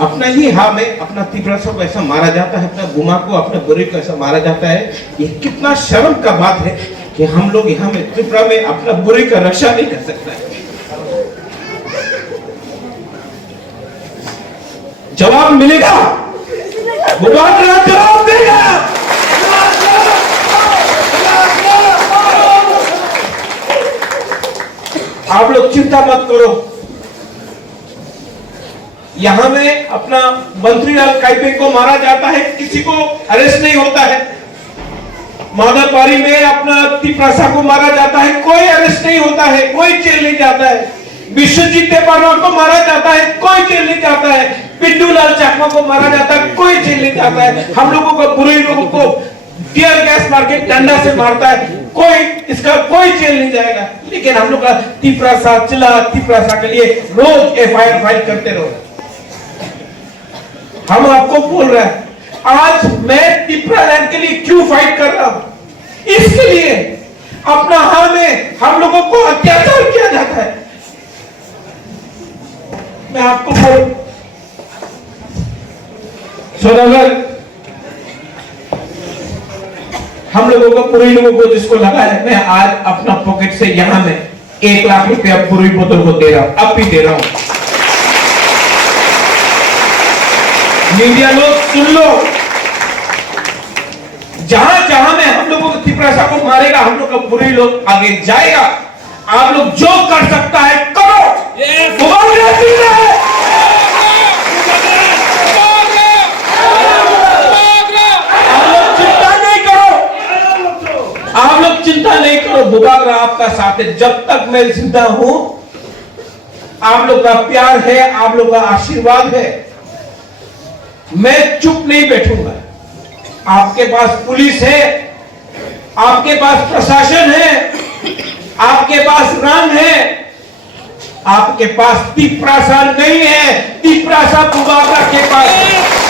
अपना ही हाँ में अपना तिपरासा को ऐसा मारा जाता है, अपना गुमा को, अपने बुरी को ऐसा मारा जाता है। ये कितना शर्म का बात है कि हम लोग यहाँ में त्रिपुरा में अपना बुरी का रक्षा नहीं कर सकता है। जवाब मिलेगा, मुबारक जवाब देगा। आप लोग चिंता मत करो, यहां में अपना मंत्रीलाल काइपे को मारा जाता है, किसी को अरेस्ट नहीं होता है। माधवपारी में अपना तिपरासा को मारा जाता है, कोई अरेस्ट नहीं होता है, कोई जेल नहीं जाता है। विश्वजीत देवबर्मा को मारा जाता है, कोई जेल नहीं जाता है। पिंटूलाल चाकमा को मारा जाता है, कोई जेल नहीं जाता है। हम लोगों को, बुरे लोगों को टीयर गैस मार के डंडा से मारता है, कोई इसका कोई जेल नहीं जाएगा। लेकिन हम लोग का तिपरासा चला, तिपरासा के लिए रोज एफआईआर फाइल करते रहो। हम आपको बोल रहे हैं, आज मैं तिपरा लैंड के लिए क्यों फाइट कर रहा हूं? इसके लिए अपना हाल में हम लोगों को अत्याचार किया जाता है। मैं आपको बोल अगर हम लोगों को, पूरी लोगों को जिसको लगा है, मैं आज अपना पॉकेट से यहां में 1 लाख रुपया पूरी बोतल को दे रहा हूं, अब भी दे रहा हूं। मीडिया लोग सुन लो, जहां जहां में हम लोगों को तिपरासा को मारेगा, हम लोग का बुरी लोग आगे जाएगा। आप लोग जो कर सकता है करो। आप लोग चिंता नहीं करो, बुबागरा आपका साथ है। जब तक मैं जिंदा हूं, आप लोग का प्यार है, आप लोग का आशीर्वाद है, मैं चुप नहीं बैठूंगा। आपके पास पुलिस है, आपके पास प्रशासन है, आपके पास रंग है, आपके पास तिपरासा नहीं है। तिपरासा बुबागरा के पास है।